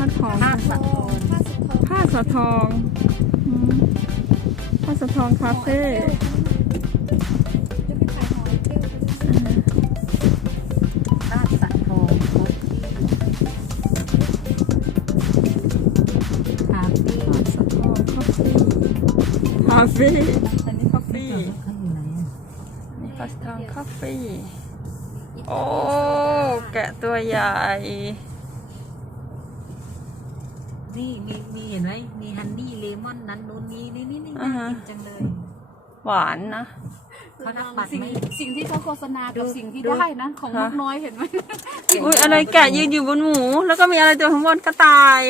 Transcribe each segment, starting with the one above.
มืออ่านว่าพาดทองผ้าสัตว์พาดสะทองอืมพาดสะทองคาเฟ่อ่าผ้าสัตว์ทองคาเฟ่พาดสะทองคาเฟ่คาเฟ่อันนี้คาเฟ่เขาอยู่ไหนอะนี่พาดสะทองคาเฟ่โอ้ แกะตัวใหญ่ นี่มีมีเห็นไหมมีฮันนี่เลมอนนั้นนู้นนี้นี่นี่นี่น่ากินจังเลย หวานนะ เขานับบัตรสิ่งไหม สิ่งที่เขาโฆษณากับดูสิ่งที่ดู ได้นะของฮะนกน้อยเห็นไหม อุ้ยอะไรแกะยืนอยู่บนหมู แล้วก็มีอะไรตัวข้างบนกระต่าย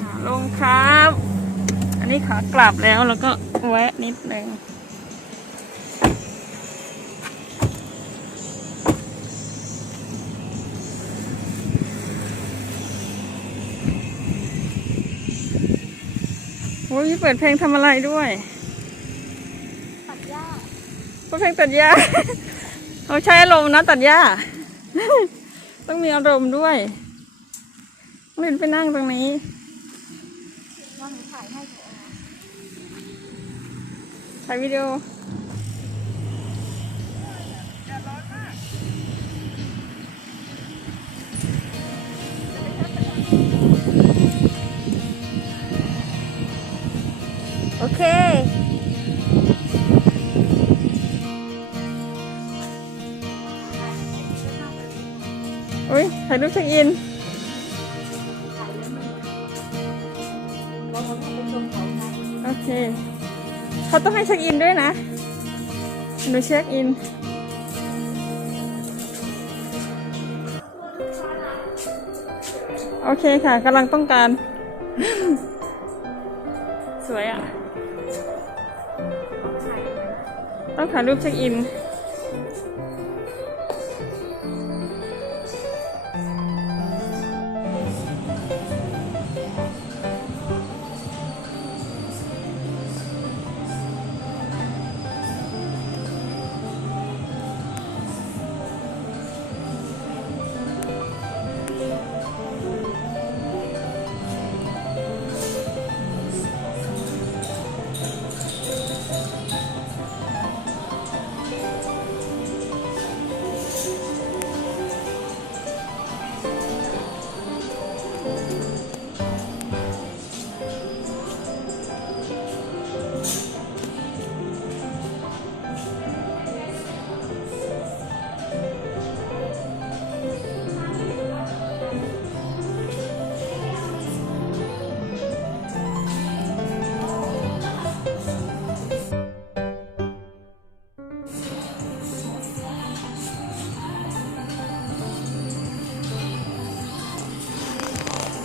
อ่าลงครับ อันนี้ขากลับแล้วแล้วก็แวะนิดนึง อ้ยเปิดเพลงทำอะไรด้วย ตัดหญ้าเปิดเพลงตัดหญ้า เขาใช้อารมณ์นะตัดหญ้า ต้องมีอารมณ์ด้วยเล่นไปนั่งตรงนี้ว่าหนูถ่ายให้เถอะถ่ายวิดีโอโอ อุ้ยถ่ายรูปเช็คอินโอเคเขาต้องให้เช็คอินด้วยนะหนูเช็คอินโอเคค่ะกำลังต้องการ สวยอะ ต้องถ่ายรูปเช็คอิน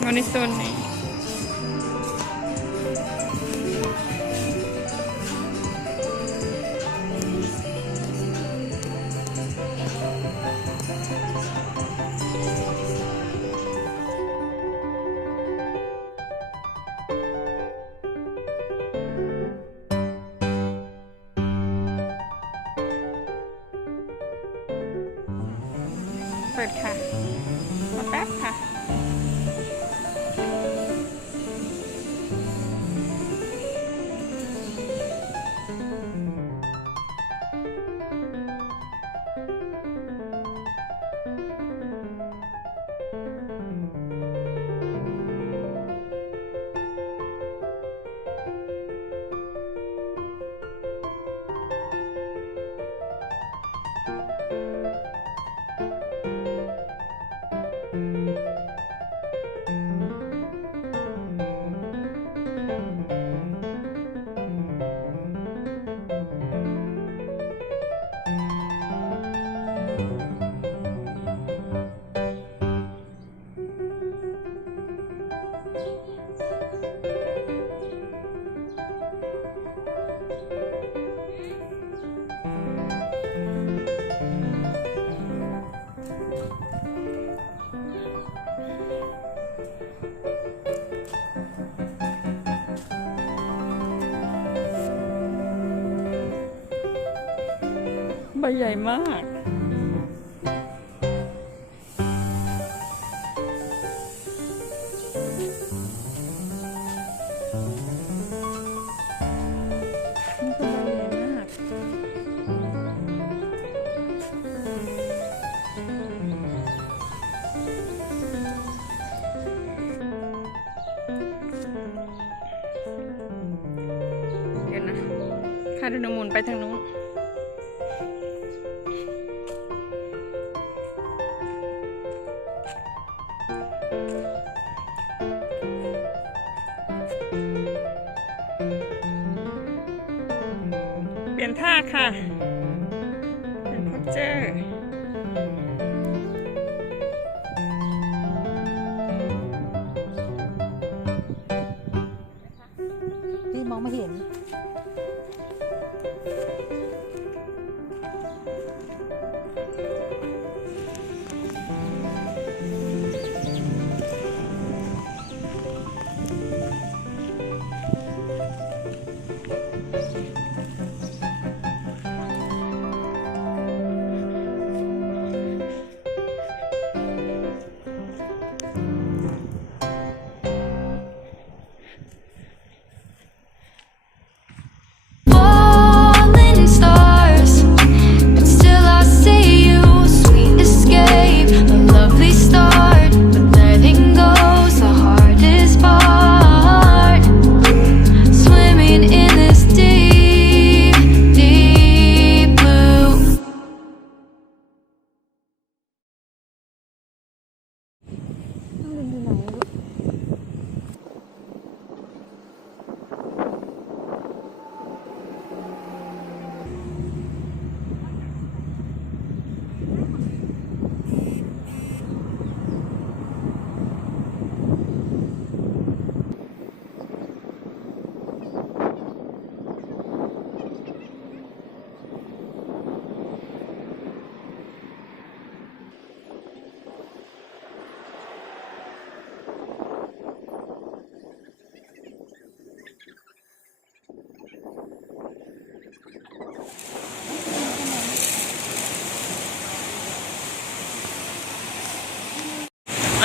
มาในโซนนี้เปิดค่ะมาแป๊บค่ะ ใบใหญ่มาก นี่ก็ใบใหญ่มาก เดี๋ยวนะคาร์ดหมุนไปทางนู้น ลี่ยนท่าค่ะ เป็นโพสเจอร์พี่มองไม่เห็น อัน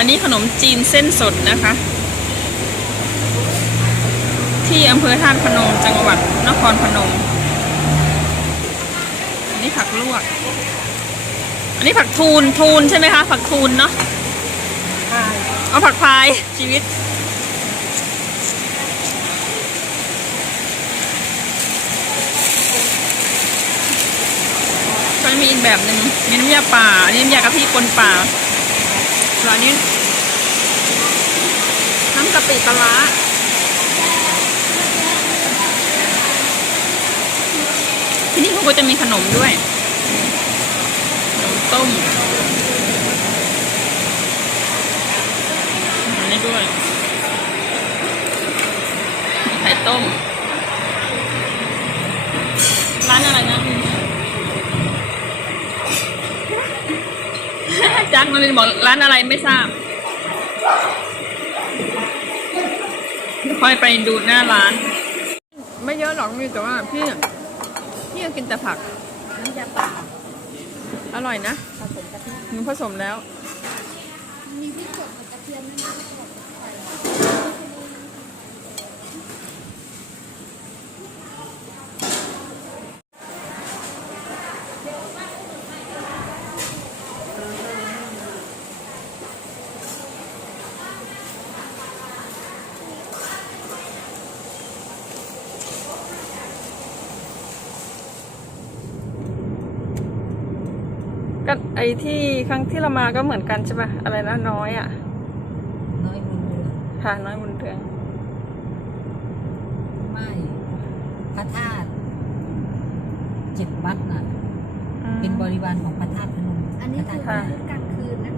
นี้ขนมจีนเส้นสดนะคะ ที่อำเภอท่าตุพนมจังหวัดนครพนม อันนี้ผักลวก อันนี้ผักทูนทูนใช่ไหมคะ ผักทูนเนาะเอาผักพายชีวิต ก็จะมีอีกแบบหนึ่งมีน้ำยาป่าอันนี้น้ำยากะทิคนป่าส่วนอันนี้น้ำกะปิปลาที่นี่เขาก็จะมีขนมด้วยขนมต้มอันนี้ด้วยไข่ต้ม ร้านอะไรนะจังเลยบอกร้านอะไรไม่ทราบ ค่อยไปดูหน้าร้าน ไม่เยอะหรอกมีแต่ว่าพี่พี่ยังกินแต่ผัก น้ำยาป่าอร่อยนะผสมกะทิหนูผสมแล้ว มีพริกสดกับกระเทียมนะคะก็ ไอ้ที่ครั้งที่เรามาก็เหมือนกันใช่ไหมอะไรนะน้อยอะ น้อยมุนเรืองค่ะน้อยมุนเรืองไม่พระธาตุเจ็ดวัดน่ะเป็นบริวารของพระธาตุพนมอันนี้คืะอธกลางคืนนะ